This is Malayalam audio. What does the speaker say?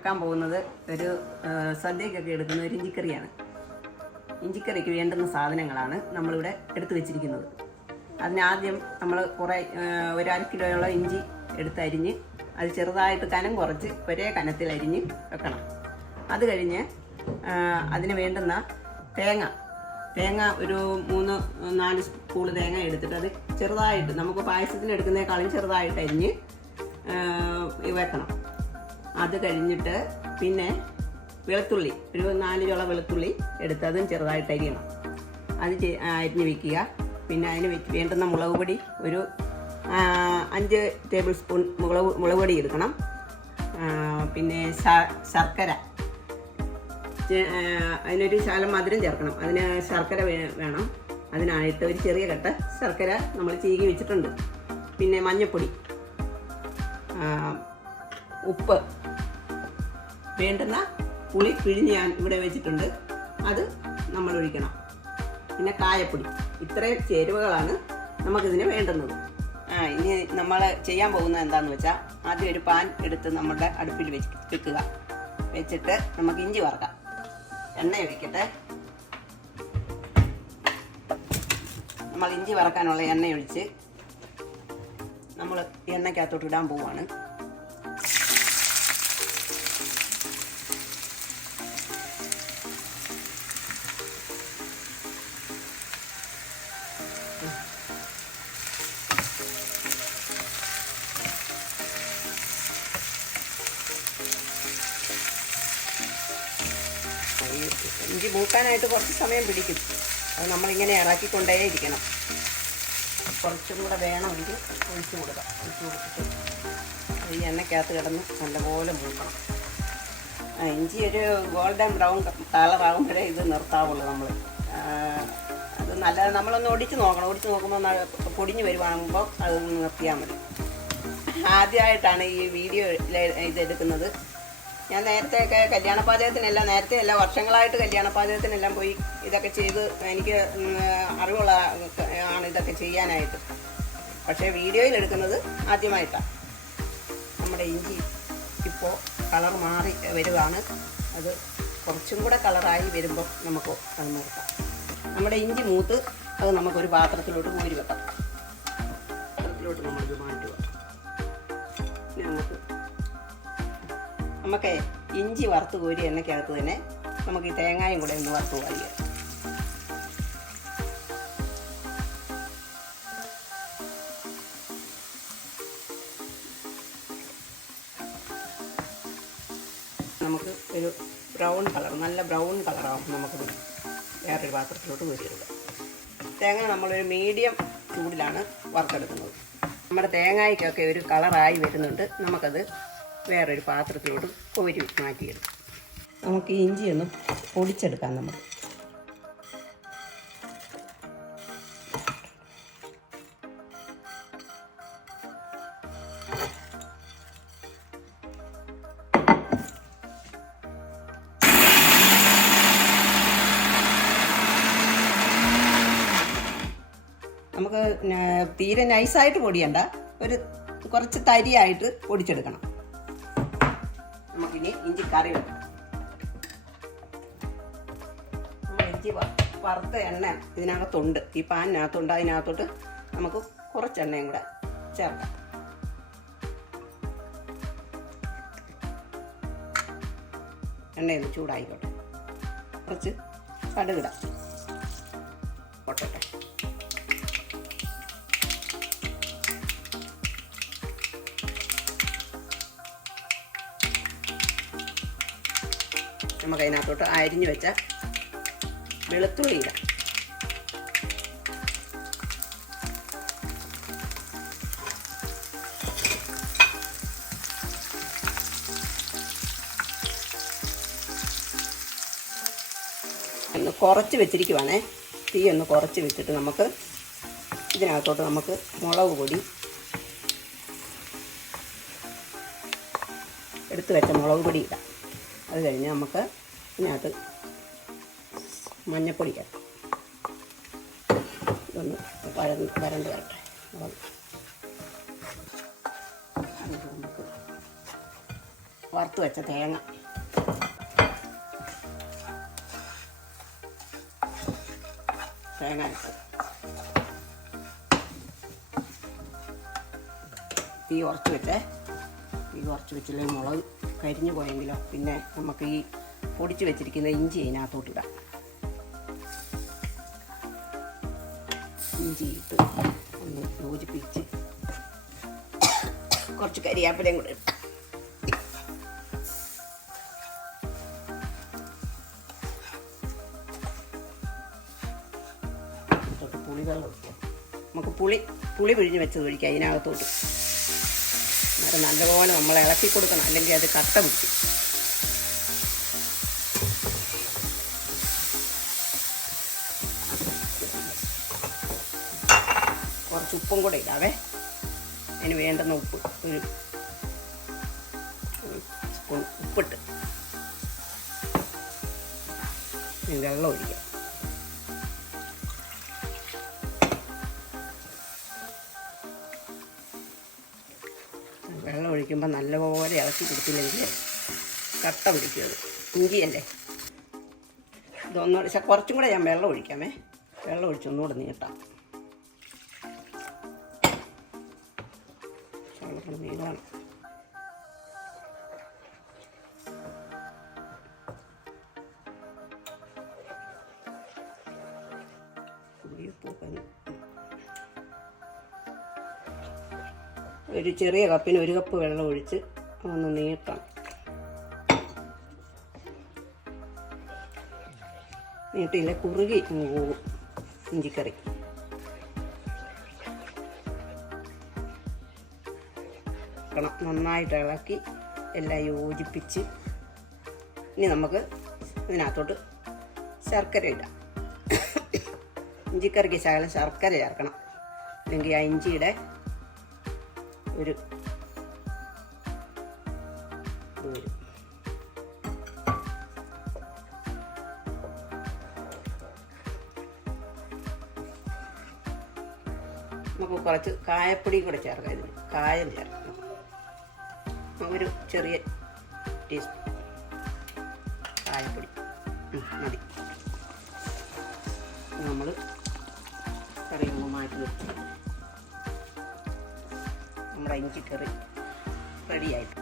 വെക്കാൻ പോകുന്നത് ഒരു സദ്യക്കൊക്കെ എടുക്കുന്ന ഒരു ഇഞ്ചിക്കറിയാണ്. ഇഞ്ചിക്കറിക്ക് വേണ്ടുന്ന സാധനങ്ങളാണ് നമ്മളിവിടെ എടുത്തു വെച്ചിരിക്കുന്നത്. അതിനാദ്യം നമ്മൾ ഒരു 1/2 കിലോയോളം ഇഞ്ചി എടുത്തരിഞ്ഞ് അത് ചെറുതായിട്ട് കനം കുറച്ച് ഒരേ കനത്തിൽ അരിഞ്ഞ് വെക്കണം. അത് കഴിഞ്ഞ് അതിന് വേണ്ടുന്ന തേങ്ങ ഒരു 3-4 സ്പൂൺ തേങ്ങ എടുത്തിട്ട് അത് ചെറുതായിട്ട് നമുക്ക് പായസത്തിന് എടുക്കുന്നതിനേക്കാളും ചെറുതായിട്ട് അരിഞ്ഞ് വെക്കണം. അത് കഴിഞ്ഞിട്ട് പിന്നെ വെളുത്തുള്ളി ഒരു 4 ചോള വെളുത്തുള്ളി എടുത്ത് അതും ചെറുതായിട്ട് അരിയണം. അത് അരിഞ്ഞ് വയ്ക്കുക. പിന്നെ അതിന് വേണ്ടുന്ന മുളക് പൊടി ഒരു 5 ടേബിൾ സ്പൂൺ മുളക് പൊടി എടുക്കണം. പിന്നെ ശർക്കര, അതിനൊരു ശകലം മധുരം ചേർക്കണം. അതിന് ശർക്കര വേണം. അതിനായിട്ട് ഒരു ചെറിയ കട്ട ശർക്കര നമ്മൾ ചീകി വെച്ചിട്ടുണ്ട്. പിന്നെ മഞ്ഞൾപ്പൊടി, ഉപ്പ്, വേണ്ടുന്ന പുളി പിഴിഞ്ഞ് ഞാൻ ഇവിടെ വെച്ചിട്ടുണ്ട്, അത് നമ്മൾ ഒഴിക്കണം. പിന്നെ കായപ്പൊടി. ഇത്രയും ചേരുവകളാണ് നമുക്കിതിന് വേണ്ടുന്നത്. ഇനി നമ്മൾ ചെയ്യാൻ പോകുന്നത് എന്താണെന്ന് വെച്ചാൽ ആദ്യം ഒരു പാൻ എടുത്ത് നമ്മുടെ അടുപ്പിൽ വെക്കുക. വെച്ചിട്ട് നമുക്ക് ഇഞ്ചി വറക്കാം. എണ്ണ ഒഴിക്കട്ടെ. നമ്മൾ ഇഞ്ചി വറക്കാനുള്ള എണ്ണ ഒഴിച്ച് നമ്മൾ എണ്ണയ്ക്കകത്തോട്ട് ഇടാൻ പോവുകയാണ്. ഇഞ്ചി മൂക്കാനായിട്ട് കുറച്ച് സമയം പിടിക്കും. അത് നമ്മളിങ്ങനെ ഇറക്കിക്കൊണ്ടേ ഇരിക്കണം. കുറച്ചും കൂടെ വേണമെങ്കിൽ ഒഴിച്ചു കൊടുക്കാം. ഒഴിച്ചു കൊടുത്തിട്ട് ഈ എണ്ണയ്ക്കകത്ത് കിടന്ന് നല്ലപോലെ മൂക്കണം. ഇഞ്ചി ഒരു ഗോൾഡൻ ബ്രൗൺ കളറാകുമ്പോഴേ ഇത് നിർത്താവുള്ളൂ. അത് നല്ലത് നമ്മളൊന്ന് ഒടിച്ച് നോക്കണം. ഒടിച്ച് നോക്കുമ്പോൾ പൊടിഞ്ഞ് വരുവാകുമ്പോൾ അത് നിർത്തിയാൽ മതി. ആദ്യമായിട്ടാണ് ഈ വീഡിയോ ഇതെടുക്കുന്നത്. ഞാൻ നേരത്തെയൊക്കെ നേരത്തെയല്ല വർഷങ്ങളായിട്ട് കല്യാണപാചകത്തിനെല്ലാം പോയി ഇതൊക്കെ ചെയ്ത് എനിക്ക് അറിവുള്ള ആണ് ഇതൊക്കെ ചെയ്യാനായിട്ട്. പക്ഷേ വീഡിയോയിൽ എടുക്കുന്നത് ആദ്യമായിട്ടാണ്. നമ്മുടെ ഇഞ്ചി ഇപ്പോൾ കളർ മാറി വരുവാണ്. അത് കുറച്ചും കൂടെ കളറായി വരുമ്പോൾ നമുക്ക് അത് നിർത്താം. നമ്മുടെ ഇഞ്ചി മൂത്ത് അത് നമുക്കൊരു പാത്രത്തിലോട്ട് കോരി വെക്കാം. പാത്രത്തിലോട്ട് നമ്മളിത് മാറ്റുക. നമുക്ക് ഇഞ്ചി വറുത്ത് കോരി എണ്ണയ്ക്കകത്ത് തന്നെ നമുക്ക് ഈ തേങ്ങായും കൂടെ ഒന്ന് വറുത്ത് കോരിയ. നമുക്ക് ഒരു ബ്രൗൺ കളർ, നല്ല ബ്രൗൺ കളറാവും. നമുക്ക് വേറൊരു പാത്രത്തിലോട്ട് കോരിയെടുക്കാം. തേങ്ങ നമ്മളൊരു മീഡിയം ചൂടിലാണ് വറുത്തെടുക്കുന്നത്. നമ്മുടെ തേങ്ങയ്ക്കൊക്കെ ഒരു കളറായി വരുന്നുണ്ട്. നമുക്കത് വേറൊരു പാത്രത്തിലോട്ട് കോരി മാറ്റിയെടുക്കും. നമുക്ക് ഈ ഇഞ്ചി ഒന്ന് പൊടിച്ചെടുക്കാം. നമുക്ക് തീരെ നൈസായിട്ട് പൊടിയണ്ട, ഒരു കുറച്ച് തരിയായിട്ട് പൊടിച്ചെടുക്കണം. നമുക്കിനി ഇഞ്ചി കറി വെക്കാം. ഇഞ്ചി വറുത്ത എണ്ണ ഇതിനകത്തുണ്ട്, ഈ പാനിനകത്തുണ്ട്. അതിനകത്തോട്ട് നമുക്ക് കുറച്ച് എണ്ണയും കൂടെ ചേർക്കാം. എണ്ണയൊന്ന് ചൂടായിക്കോട്ടെ. കുറച്ച് കടുകിടാം. പൊട്ടട്ടെ. നമുക്ക് അതിനകത്തോട്ട് അരിഞ്ഞു വെച്ച വെളുത്തുള്ളി ഇടാം. ഒന്ന് കുറച്ച് വെച്ചിരിക്കുവാണേ. തീ ഒന്ന് കുറച്ച് വെച്ചിട്ട് നമുക്ക് ഇതിനകത്തോട്ട് നമുക്ക് മുളക് പൊടി, എടുത്ത് വെച്ച മുളക് പൊടി ഇടാം. അത് കഴിഞ്ഞ് നമുക്ക് ഇതിനകത്ത് മഞ്ഞൾപ്പൊടി ചേർക്കാം. ഇതൊന്ന് വരണ്ട് വരട്ടെ. നമുക്ക് വറുത്ത് വെച്ച തേങ്ങ, ഇട്ട് തീ കുറച്ച് വെച്ചില്ലെങ്കിൽ മുളക് കരിഞ്ഞു പോയെങ്കിലോ. പിന്നെ നമുക്ക് ഈ പൊടിച്ച് വെച്ചിരിക്കുന്ന ഇഞ്ചി അതിനകത്തോട്ടിടാം. ഇഞ്ചി ഇട്ട് ഒന്ന് യോജിപ്പിച്ച് കുറച്ച് കരിയാപ്പിലയും കൂടെ ഇട്ട് പുളിവെള്ളം ഒഴിക്കാം. നമുക്ക് പുളി പിഴിഞ്ഞ് വെച്ചത് ഒഴിക്കാം അതിനകത്തോട്ട്. അന്നേരം നല്ലപോലെ നമ്മൾ ഇളക്കി കൊടുക്കണം, അല്ലെങ്കിൽ അത് കട്ട പിടിക്കും. കുറച്ച് ഉപ്പും കൂടെ ഇടാവേ. അതിന് വേണ്ടുന്ന ഉപ്പ് ഒരു സ്പൂൺ ഉപ്പിട്ട് വെള്ളം ഒഴിക്കാം. വെള്ളം ഒഴിക്കുമ്പോൾ നല്ലപോലെ ഇളക്കി കൊടുത്തില്ലെങ്കിൽ കട്ട പിടിക്കുന്നത്. ഇഞ്ചിയല്ലേ, ഇതൊന്നുകൂടെ കുറച്ചും കൂടെ ഞാൻ വെള്ളം ഒഴിക്കാമേ. വെള്ളം ഒഴിച്ചൊന്നുകൂടെ നീട്ടാം. നീളമാണ്. ഒരു ചെറിയ കപ്പിന് 1 കപ്പ് വെള്ളം ഒഴിച്ച് ഒന്ന് നീട്ടണം. നീട്ടിയില്ലേ കുറുകി അങ്ങ് പോകും ഇഞ്ചിക്കറി. നന്നായിട്ട് ഇളക്കി എല്ലാം യോജിപ്പിച്ച് ഇനി നമുക്ക് ഇതിനകത്തോട്ട് ശർക്കര ഇടാം. ഇഞ്ചിക്കറിക്ക് ശകലം ശർക്കര ചേർക്കണം, അല്ലെങ്കിൽ ആ ഇഞ്ചിയുടെ ഒരു നമുക്ക് കുറച്ച് കായപ്പൊടി കൂടെ ചേർക്കാം. ഇതിന് കായം ചേർക്കണം, ഒരു ചെറിയ ടീസ്പൂൺ കായപ്പൊടി മതി. നമ്മൾ കറി മാറ്റി വെച്ച് നമ്മുടെ ഇഞ്ചിക്കറി റെഡിയായിട്ട്